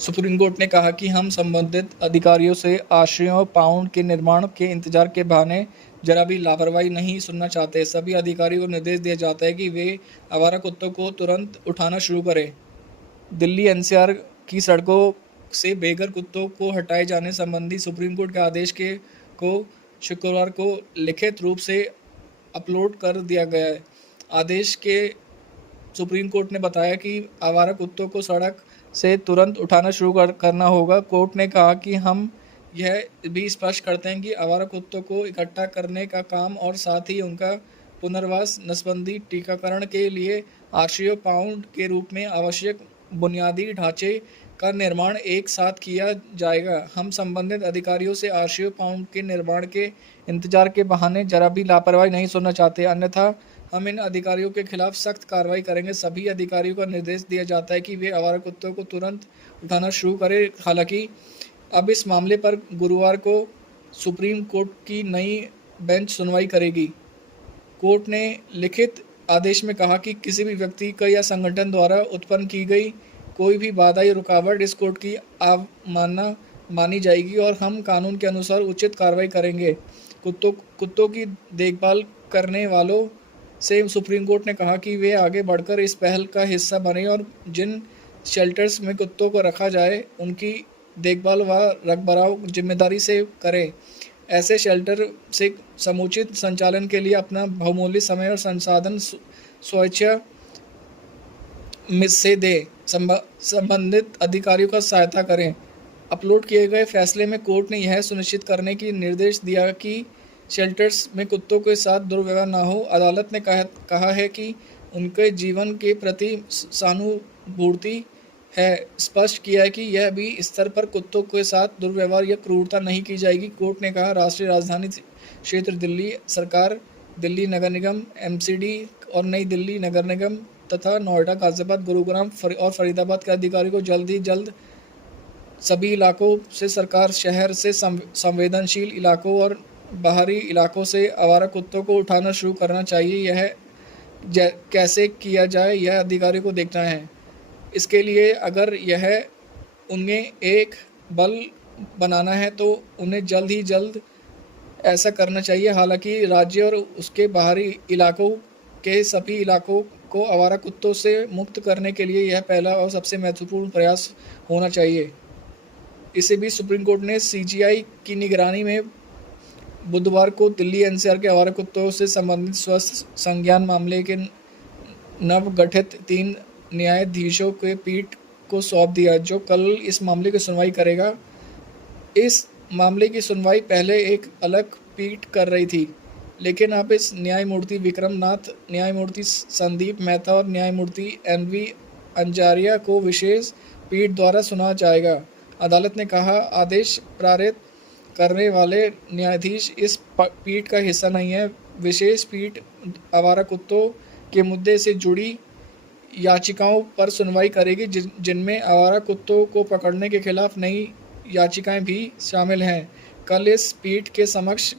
Supreme court ने कहा कि हम संबंधित अधिकारियों से आश्रयों पाउंड के निर्माण के इंतजार के बहाने जरा भी लापरवाही नहीं सुनना चाहते। सभी अधिकारियों को निर्देश दिया जाता है कि वे आवारा कुत्तों को तुरंत उठाना शुरू करें। दिल्ली एनसीआर की सड़कों से बेघर कुत्तों को हटाए जाने संबंधी सुप्रीम कोर्ट के आदेश को शुक्रवार को लिखित रूप से अपलोड कर दिया गया है। आदेश के सुप्रीम कोर्ट ने बताया कि आवारा कुत्तों को सड़क से तुरंत उठाना शुरू करना होगा। कोर्ट ने कहा कि हम यह भी स्पष्ट करते हैं कि आवारा कुत्तों को इकट्ठा करने का काम और साथ ही उनका पुनर्वास, नसबंदी, टीकाकरण के लिए आश्रय पाउंड के रूप में आवश्यक बुनियादी ढांचे का निर्माण एक साथ किया जाएगा। हम संबंधित अधिकारियों से आश्रय पाउंड के निर्माण के इंतजार के बहाने जरा भी लापरवाही नहीं सुनना चाहते, अन्यथा हम इन अधिकारियों के खिलाफ सख्त कार्रवाई करेंगे। सभी अधिकारियों को निर्देश दिया जाता है कि वे आवारा कुत्तों को तुरंत उठाना शुरू करें। हालांकि अब इस मामले पर गुरुवार को सुप्रीम कोर्ट की नई बेंच सुनवाई करेगी। कोर्ट ने लिखित आदेश में कहा कि किसी भी व्यक्ति का या संगठन द्वारा उत्पन्न की गई कोई भी बाधा या रुकावट इस कोर्ट की अवमानना मानी जाएगी और हम कानून के अनुसार उचित कार्रवाई करेंगे। कुत्तों की देखभाल करने वालों से सुप्रीम कोर्ट ने कहा कि वे आगे बढ़कर इस पहल का हिस्सा बने और जिन शेल्टर्स में कुत्तों को रखा जाए उनकी देखभाल व रखरखाव जिम्मेदारी से करें। ऐसे शेल्टर से समुचित संचालन के लिए अपना बहुमूल्य समय और संसाधन स्वेच्छा से दें। संबंधित अधिकारियों का सहायता करें। अपलोड किए गए फैसले में कोर्ट ने यह सुनिश्चित करने की निर्देश दिया कि शेल्टर्स में कुत्तों के साथ दुर्व्यवहार न हो। अदालत ने कहा है कि उनके जीवन के प्रति सहानुभूति है। स्पष्ट किया है कि यह भी स्तर पर कुत्तों के साथ दुर्व्यवहार या क्रूरता नहीं की जाएगी। कोर्ट ने कहा राष्ट्रीय राजधानी क्षेत्र दिल्ली सरकार, दिल्ली नगर निगम एमसीडी और नई दिल्ली नगर निगम तथा नोएडा, गाजियाबाद, गुरुग्राम और फरीदाबाद के अधिकारियों को जल्द ही जल्द सभी इलाकों से सरकार शहर से संवेदनशील इलाकों और बाहरी इलाकों से आवारा कुत्तों को उठाना शुरू करना चाहिए। यह कैसे किया जाए यह अधिकारी को देखना है। इसके लिए अगर यह उन्हें एक बल बनाना है तो उन्हें जल्द ही जल्द ऐसा करना चाहिए। हालांकि राज्य और उसके बाहरी इलाकों के सभी इलाकों को आवारा कुत्तों से मुक्त करने के लिए यह पहला और सबसे महत्वपूर्ण प्रयास होना चाहिए। इसे भी सुप्रीम कोर्ट ने सीजीआई की निगरानी में बुधवार को दिल्ली एनसीआर के आवारा कुत्तों से संबंधित स्वस्थ संज्ञान मामले के नवगठित 3 न्यायाधीशों के पीठ को सौंप दिया, जो कल इस मामले की सुनवाई करेगा। इस मामले की सुनवाई पहले एक अलग पीठ कर रही थी, लेकिन अब इस न्यायमूर्ति विक्रम नाथ, न्यायमूर्ति संदीप मेहता और न्यायमूर्ति एनवी अंजारिया को विशेष पीठ द्वारा सुना जाएगा। अदालत ने कहा आदेश पारित करने वाले न्यायाधीश इस पीठ का हिस्सा नहीं है। विशेष पीठ आवारा कुत्तों के मुद्दे से जुड़ी याचिकाओं पर सुनवाई करेगी, जिनमें आवारा कुत्तों को पकड़ने के खिलाफ नई याचिकाएं भी शामिल हैं। कल इस पीठ के समक्ष